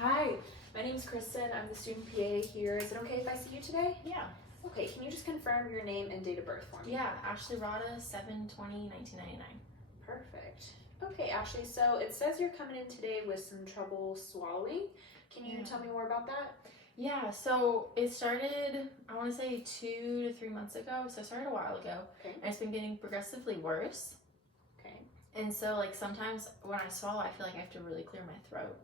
Hi, my name's Kristen. I'm the student PA here. Is it okay if I see you today? Yeah. Okay, can you just confirm your name and date of birth for me? Yeah, Ashley Rada, 7/20/1999. Perfect. Okay, Ashley, so it says you're coming in today with some trouble swallowing. Can you tell me more about that? Yeah, so it started, I want to say 2 to 3 months ago. So it started a while ago. Okay. And it's been getting progressively worse. Okay. And so, like, sometimes when I swallow, I feel like I have to really clear my throat.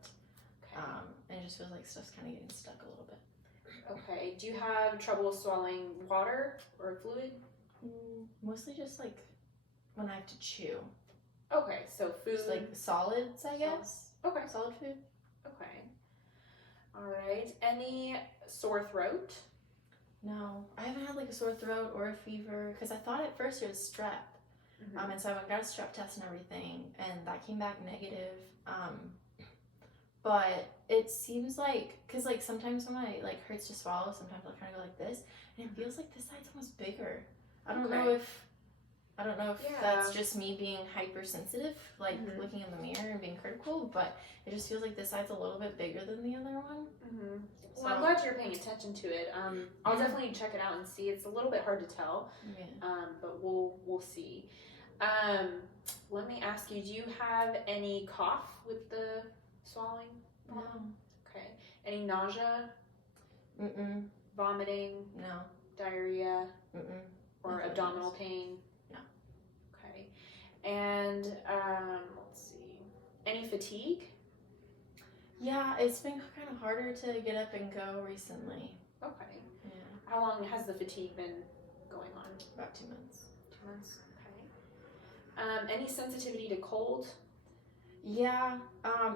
Okay. And it just feels like stuff's kind of getting stuck a little bit. Okay. Do you have trouble swallowing water or fluid? Mostly just, like, when I have to chew. Okay, so food. Just, like, solids, I guess. Okay. Solid food. Okay. All right. Any sore throat? No, I haven't had like a sore throat or a fever because I thought at first it was strep. And so I went and got a strep test and everything, and that came back negative. But it seems like, because like sometimes when I like hurts to swallow, sometimes I'll kind of go like this, and it feels like this side's almost bigger. I don't know if that's just me being hypersensitive, like looking in the mirror and being critical, but it just feels like this side's a little bit bigger than the other one. Well, I'm glad you're paying attention to it. I'll definitely check it out and see. It's a little bit hard to tell, but we'll see. Let me ask you, do you have any cough with the swallowing? No. Okay. Any nausea? Vomiting? No. Diarrhea? Or Nothing abdominal else. pain? No. Okay. And let's see. Any fatigue? Yeah, it's been kind of harder to get up and go recently. Okay. Yeah. How long has the fatigue been going on? About 2 months. 2 months. Okay. Any sensitivity to cold? Yeah.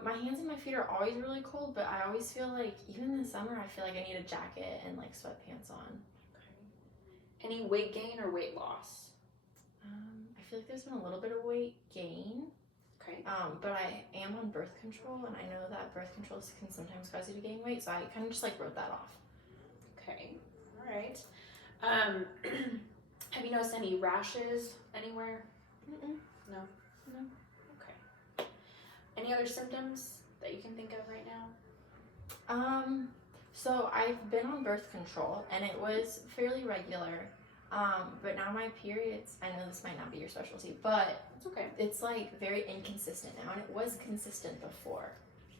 My hands and my feet are always really cold, but I always feel like, even in the summer, I feel like I need a jacket and like sweatpants on. Okay. Any weight gain or weight loss? I feel like there's been a little bit of weight gain. Okay. But I am on birth control, and I know that birth control can sometimes cause you to gain weight, so I kind of just like wrote that off. Okay. All right. Have you noticed any rashes anywhere? No. No. Okay. Any other symptoms that you can think of right now? So I've been on birth control, and it was fairly regular. But now my periods, I know this might not be your specialty, but It's okay. it's like very inconsistent now, and it was consistent before.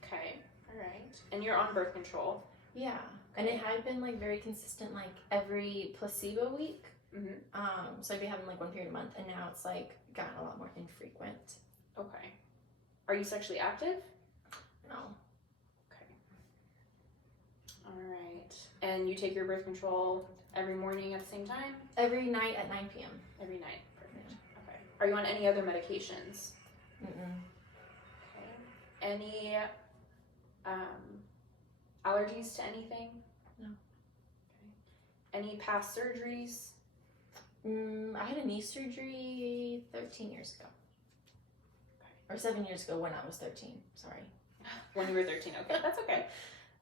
Okay. All right. And you're on birth control? Yeah. And it had been like very consistent, like every placebo week. So I'd be having like one period a month, and now it's like gotten a lot more infrequent. Okay. Are you sexually active? No. Okay. All right. And you take your birth control every morning at the same time? Every night at 9 p.m. Every night. Perfect. Okay. Are you on any other medications? Okay. Any allergies to anything? No. Okay. Any past surgeries? I had a knee surgery 13 years ago. Okay. Or 7 years ago when I was 13. Sorry. When you were 13. Okay. That's okay.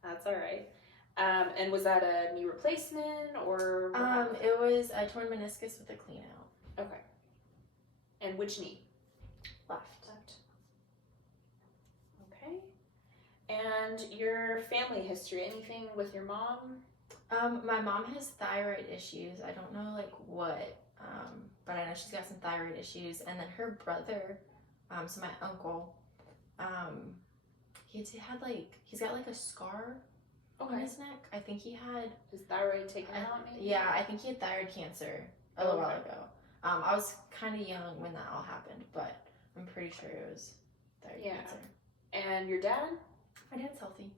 That's all right. And was that a knee replacement or? It was a torn meniscus with a clean out. Okay. And which knee? Left. Okay. And your family history, anything with your mom? My mom has thyroid issues. I don't know like what, but I know she's got some thyroid issues. And then her brother, so my uncle, he's got like a scar on his neck. I think he had his thyroid taken out, maybe? Yeah, I think he had thyroid cancer a little while ago. I was kind of young when that all happened, but I'm pretty sure it was thyroid cancer. And your dad? My dad's healthy.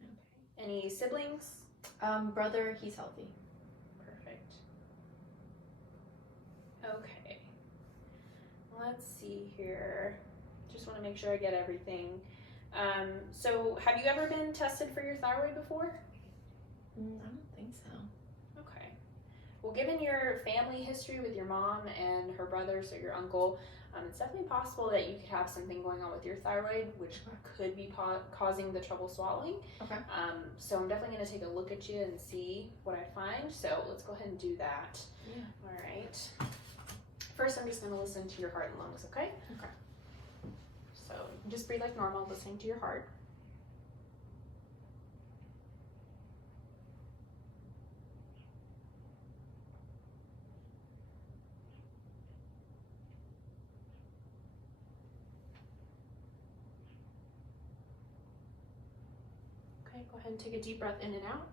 Okay. Any siblings? Brother, he's healthy. Perfect. Okay. Let's see here. Just want to make sure I get everything. So have you ever been tested for your thyroid before? I don't think so. Okay. Well, given your family history with your mom and her brother, so your uncle, it's definitely possible that you could have something going on with your thyroid, which could be causing the trouble swallowing. Okay. So I'm definitely going to take a look at you and see what I find. So let's go ahead and do that. Yeah. All right. First, I'm just going to listen to your heart and lungs, okay? Okay. So just breathe like normal, listening to your heart. Go ahead and take a deep breath in and out.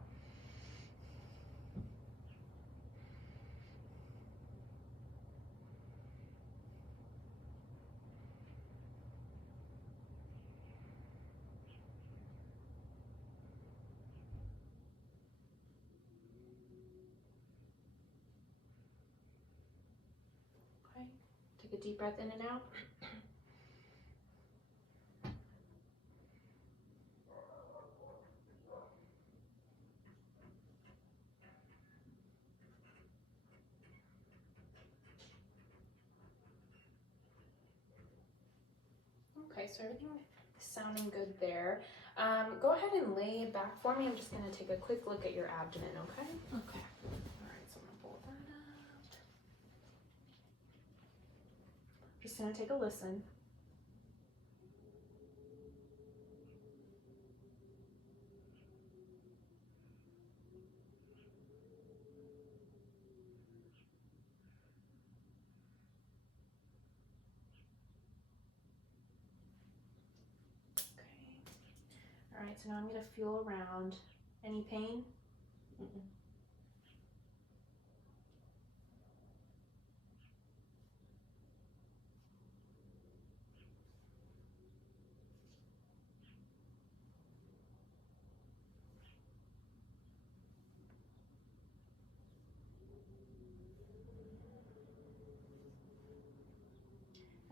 Okay, take a deep breath in and out. Okay, so everything is sounding good there. Go ahead and lay back for me. I'm just going to take a quick look at your abdomen, okay? Okay. All right, so I'm going to pull that up. Just going to take a listen. All right, so now I'm going to feel around. Any pain? Mm-mm.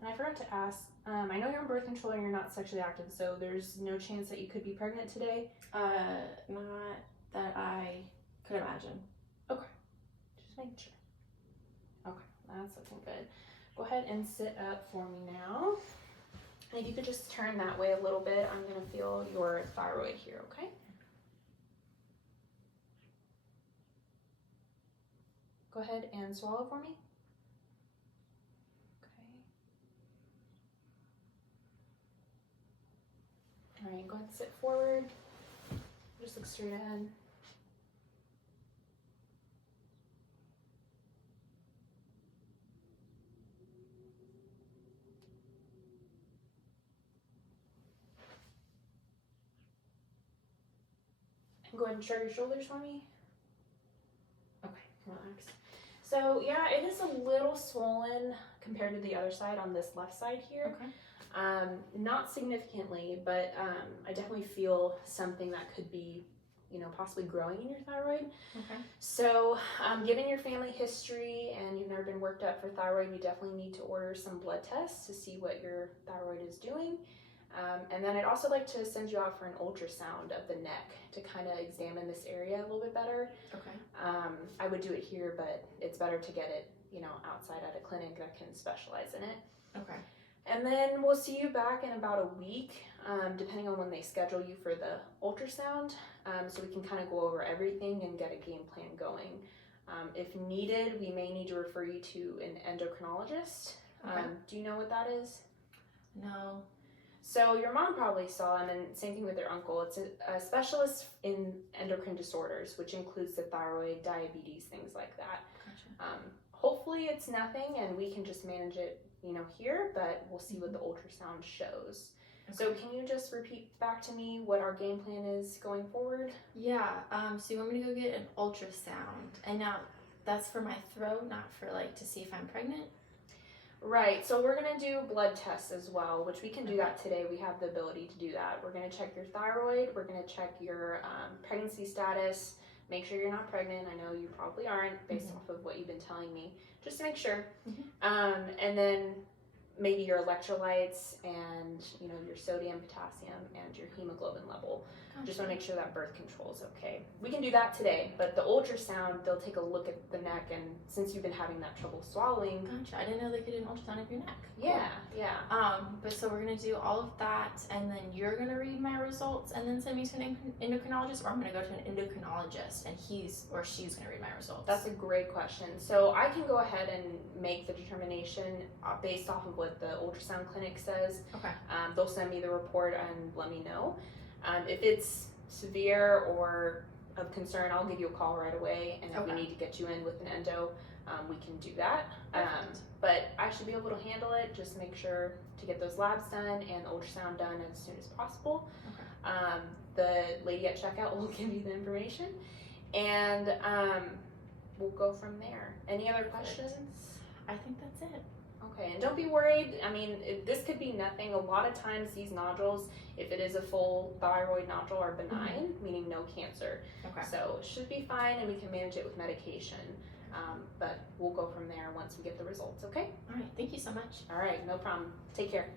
And I forgot to ask, I know you're on birth control and you're not sexually active, so there's no chance that you could be pregnant today? Not that I could imagine. Okay, just making sure. Okay, that's looking good. Go ahead and sit up for me now. And if you could just turn that way a little bit, I'm gonna feel your thyroid here, okay? Go ahead and swallow for me. All right, go ahead and sit forward. Just look straight ahead. And go ahead and shrug your shoulders for me. Okay, relax. So yeah, it is a little swollen compared to the other side on this left side here. Okay. Not significantly, but I definitely feel something that could be, possibly growing in your thyroid. Okay. So, given your family history and you've never been worked up for thyroid, we definitely need to order some blood tests to see what your thyroid is doing. And then I'd also like to send you out for an ultrasound of the neck to kind of examine this area a little bit better. Okay. I would do it here, but it's better to get it, outside at a clinic that can specialize in it. Okay. And then we'll see you back in about a week, depending on when they schedule you for the ultrasound, so we can kind of go over everything and get a game plan going. If needed, we may need to refer you to an endocrinologist. Okay. Do you know what that is? No. So your mom probably saw him, and same thing with your uncle. It's a specialist in endocrine disorders, which includes the thyroid, diabetes, things like that. Gotcha. Hopefully it's nothing and we can just manage it, here, but we'll see what the ultrasound shows. Okay. So can you just repeat back to me what our game plan is going forward? Yeah, so you want me to go get an ultrasound, and now that's for my throat, not for to see if I'm pregnant? Right, so we're gonna do blood tests as well, which we can do that today. We have the ability to do that. We're gonna check your thyroid, we're gonna check your pregnancy status, make sure you're not pregnant. I know you probably aren't based off of what you've been telling me, just to make sure. And then maybe your electrolytes and your sodium, potassium, and your hemoglobin level. Gotcha. Just want to make sure that birth control is okay. We can do that today, but the ultrasound, they'll take a look at the neck, and since you've been having that trouble swallowing. Gotcha. I didn't know they could do an ultrasound of your neck. Yeah, yeah. But so we're gonna do all of that, and then you're gonna read my results and then send me to an endocrinologist, or I'm gonna go to an endocrinologist and he's or she's gonna read my results. That's a great question. So I can go ahead and make the determination based off of what the ultrasound clinic says. Okay. They'll send me the report and let me know. If it's severe or of concern, I'll give you a call right away, and if we need to get you in with an endo, we can do that. But I should be able to handle it. Just make sure to get those labs done and ultrasound done as soon as possible. Okay. The lady at checkout will give you the information, and we'll go from there. Any other questions? I think that's it. Okay, and don't be worried. I mean, this could be nothing. A lot of times these nodules, if it is a full thyroid nodule, are benign, meaning no cancer. Okay. So it should be fine, and we can manage it with medication. But we'll go from there once we get the results, okay? All right, thank you so much. All right, no problem. Take care.